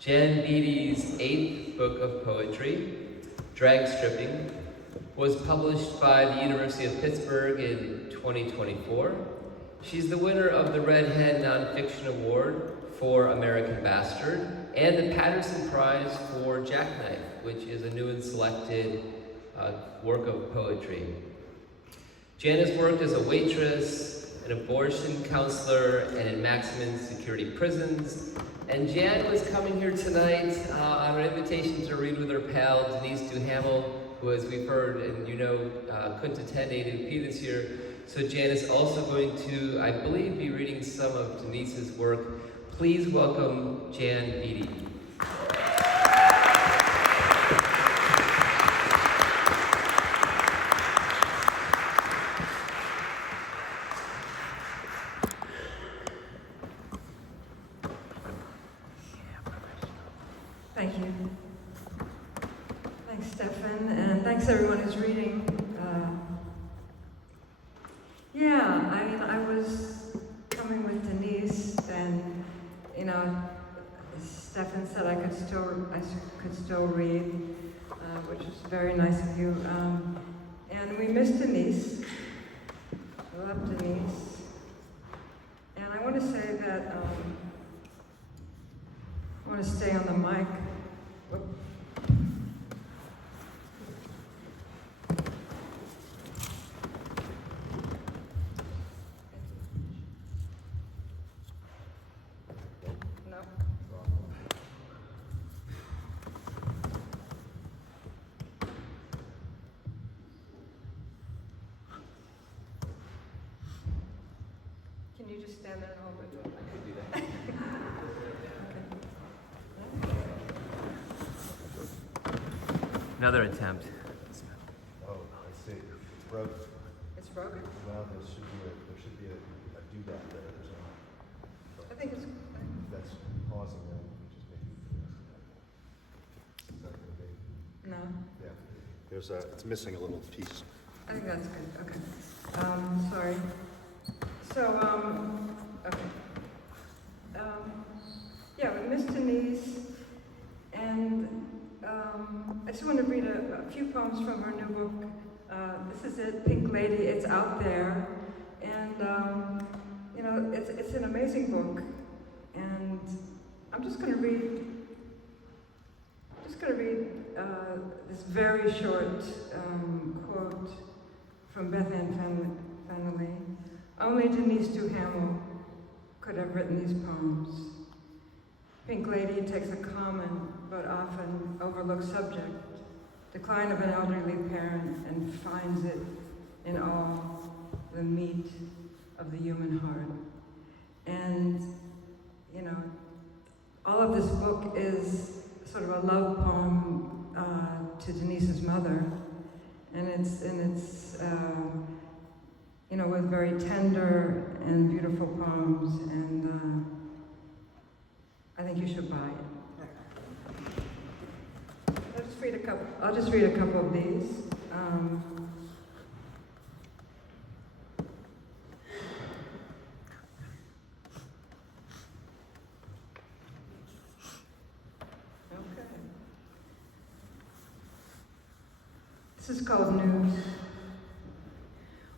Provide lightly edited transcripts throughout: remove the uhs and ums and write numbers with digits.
Jan Beatty's 8th book of poetry, Dragstripping, was published by the University of Pittsburgh in 2024. She's the winner of the Red Hen Nonfiction Award for American Bastard and the Paterson Prize for Jackknife, which is a new and selected work of poetry. Jan has worked as a waitress, an abortion counselor, and in maximum security prisons. And Jan was coming here tonight on an invitation to read with her pal, Denise Duhamel, who, as we've heard and you know, couldn't attend A2P this year. So Jan is also going to, I believe, be reading some of Denise's work. Please welcome Jan Beatty. Thank you. Thanks, Stefan, and thanks everyone who's reading. I was coming with Denise, and Stefan said I could still read, which was very nice of you. And we missed Denise. We love Denise, and I want to say that I want to stay on the mic. Whoop. No. Can you just stand there and hold it? I could do that. Another attempt. Oh, I see. It's broken. It's broken? Well, there should be a doodad there or something. I think it's. That's pausing now. Just maybe. Is that gonna be? No. Yeah. It's missing a little piece. I think that's good. Okay. Sorry. So, okay. We missed Denise, and I just want to read a few poems from her new book. This is it, Pink Lady. It's out there, and it's an amazing book. And I'm just going to read. This very short quote from Beth Ann Fennelly. Only Denise Duhamel could have written these poems. Pink Lady takes a common but often overlooked subject, decline of an elderly parent, and finds it in all the meat of the human heart. And, all of this book is sort of a love poem to Denise's mother, and it's with very tender and beautiful poems, and I think you should buy it. I'll just read a couple of these. This is called News.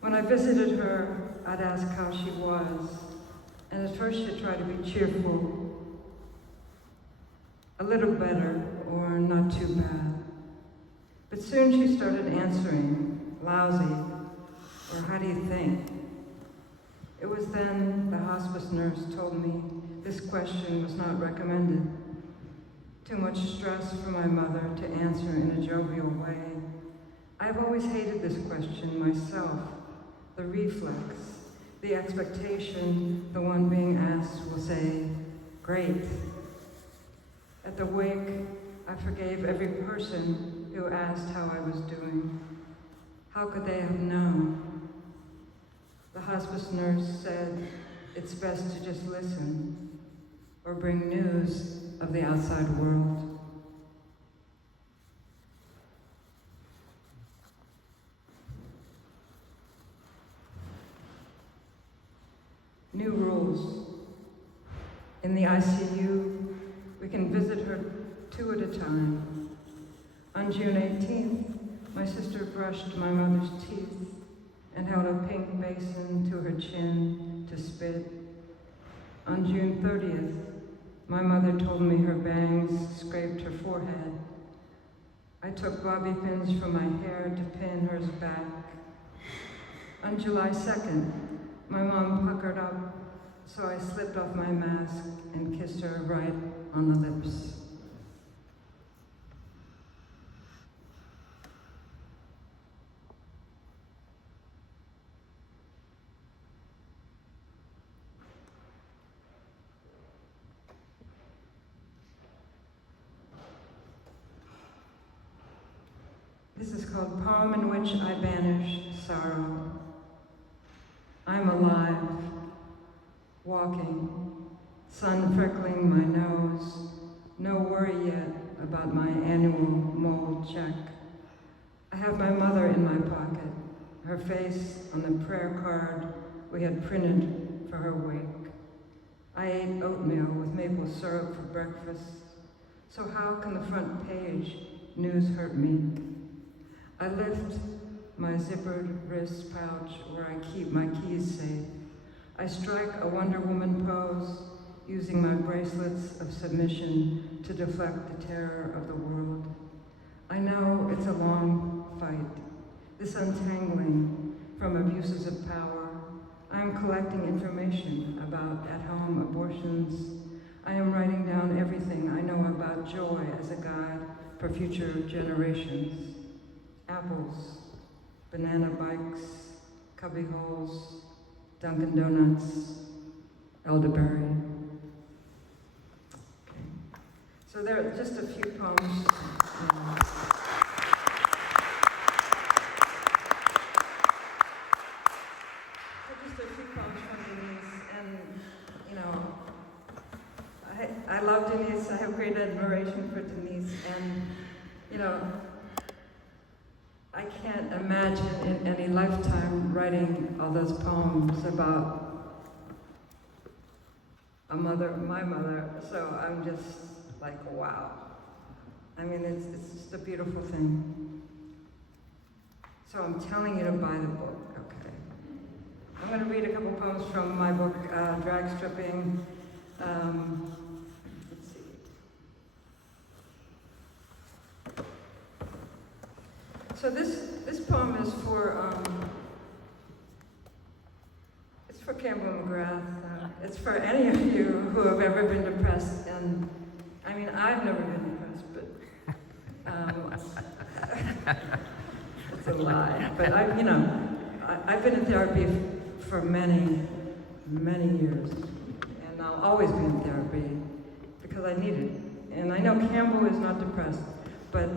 When I visited her, I'd ask how she was, and at first she'd try to be cheerful, a little better, or not too bad. But soon she started answering, lousy, or how do you think? It was then the hospice nurse told me this question was not recommended. Too much stress for my mother to answer in a jovial way. I've always hated this question myself, the reflex, the expectation the one being asked will say, great. At the wake, I forgave every person who asked how I was doing. How could they have known? The hospice nurse said, it's best to just listen or bring news of the outside world. New rules. In the ICU, We can visit her 2 at a time. On June 18th, my sister brushed my mother's teeth and held a pink basin to her chin to spit. On June 30th, my mother told me her bangs scraped her forehead. I took bobby pins from my hair to pin hers back. On July 2nd, my mom puckered up, so I slipped off my mask and kissed her right on the lips. This is called Poem in Which I Banish Sorrow. I'm alive, walking, sun freckling my nose, no worry yet about my annual mole check. I have my mother in my pocket, her face on the prayer card we had printed for her wake. I ate oatmeal with maple syrup for breakfast, so how can the front page news hurt me? I lift my zippered wrist pouch where I keep my keys safe. I strike a Wonder Woman pose, using my bracelets of submission to deflect the terror of the world. I know it's a long fight, this untangling from abuses of power. I am collecting information about at-home abortions. I am writing down everything I know about joy as a guide for future generations. Apples, banana bikes, cubby holes, Dunkin' Donuts, elderberry. Okay. So there are just a few poems. Just a few poems from Denise, and you know, I love Denise. I have great admiration for Denise, and you know, I can't imagine in any lifetime writing all those poems about a mother, my mother, so I'm just like, wow. I mean, it's just a beautiful thing. So I'm telling you to buy the book, okay? I'm going to read a couple poems from my book, Dragstripping. Let's see. So this poem is for, it's for Campbell McGrath. It's for any of you who have ever been depressed. And I mean, I've never been depressed, but it's a lie. But I've been in therapy for many, many years. And I'll always be in therapy because I need it. And I know Campbell is not depressed, but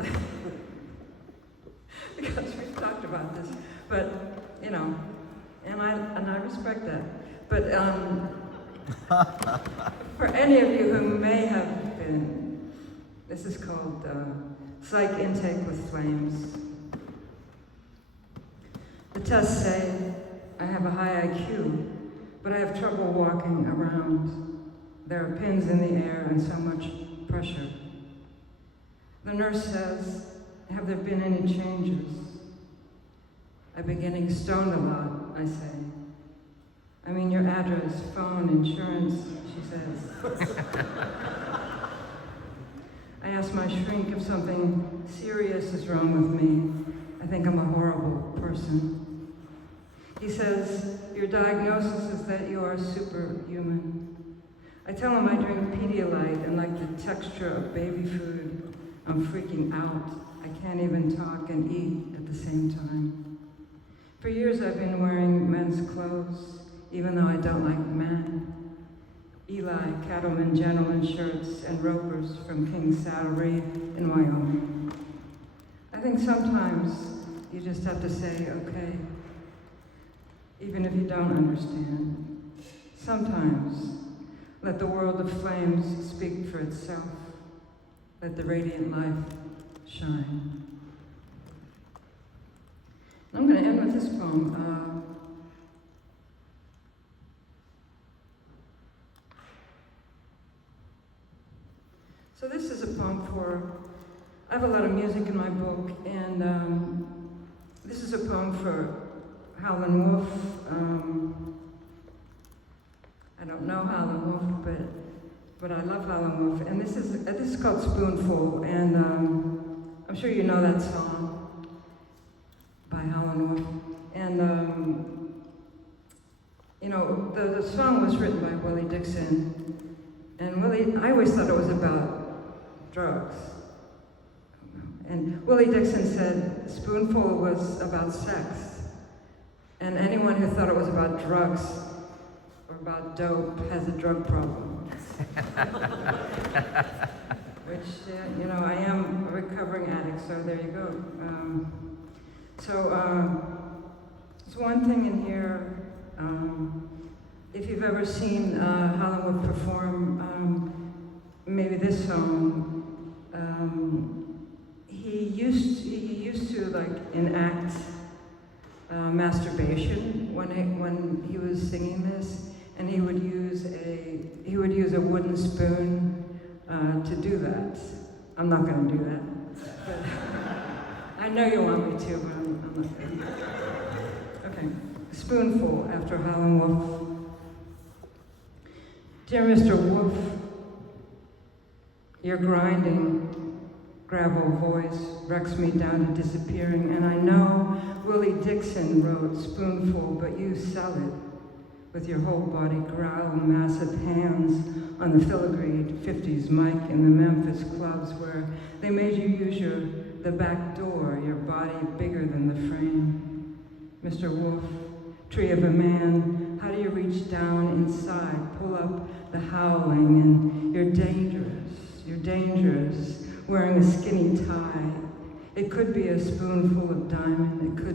because we've talked about this, but you know, and I respect that. But for any of you who may have been, this is called Psych Intake with Flames. The tests say I have a high IQ, but I have trouble walking around. There are pins in the air and so much pressure. The nurse says, have there been any changes? I've been getting stoned a lot, I say. I mean, your address, phone, insurance, she says. I ask my shrink if something serious is wrong with me. I think I'm a horrible person. He says, your diagnosis is that you are superhuman. I tell him I drink Pedialyte and like the texture of baby food. I'm freaking out. I can't even talk and eat at the same time. For years I've been wearing men's clothes, even though I don't like men. Eli, cattleman, gentleman shirts, and ropers from King's Saddlery in Wyoming. I think sometimes you just have to say, okay, even if you don't understand. Sometimes let the world of flames speak for itself. Let the radiant life shine. I'm going to end with this poem. So this is a poem for, I have a lot of music in my book, and this is a poem for Howlin' Wolf. I don't know Howlin' Wolf, but I love Howlin' Wolf. And this is called Spoonful, and I'm sure you know that song by Howlin' Wolf. And you know, the song was written by Willie Dixon, and I always thought it was about drugs. And Willie Dixon said Spoonful was about sex. And anyone who thought it was about drugs or about dope has a drug problem. Which, you know, I am a recovering addict, so there you go. There's one thing in here. If you've ever seen Howlin' Wolf perform, maybe this song, he used to like enact masturbation when he was singing this, and he would use a wooden spoon to do that. I'm not going to do that. But I know you want me to, but I'm not going to. Okay, Spoonful after Howlin' Wolf. Dear Mr. Wolf, your grinding gravel voice wrecks me down to disappearing, and I know Willie Dixon wrote Spoonful, but you sell it with your whole body growl and massive hands on the filigreed 50s mic in the Memphis clubs where they made you use the back door, your body bigger than the frame. Mr. Wolf, tree of a man, how do you reach down inside, pull up the howling, and you're dangerous, wearing a skinny tie. It could be a spoonful of diamond, it could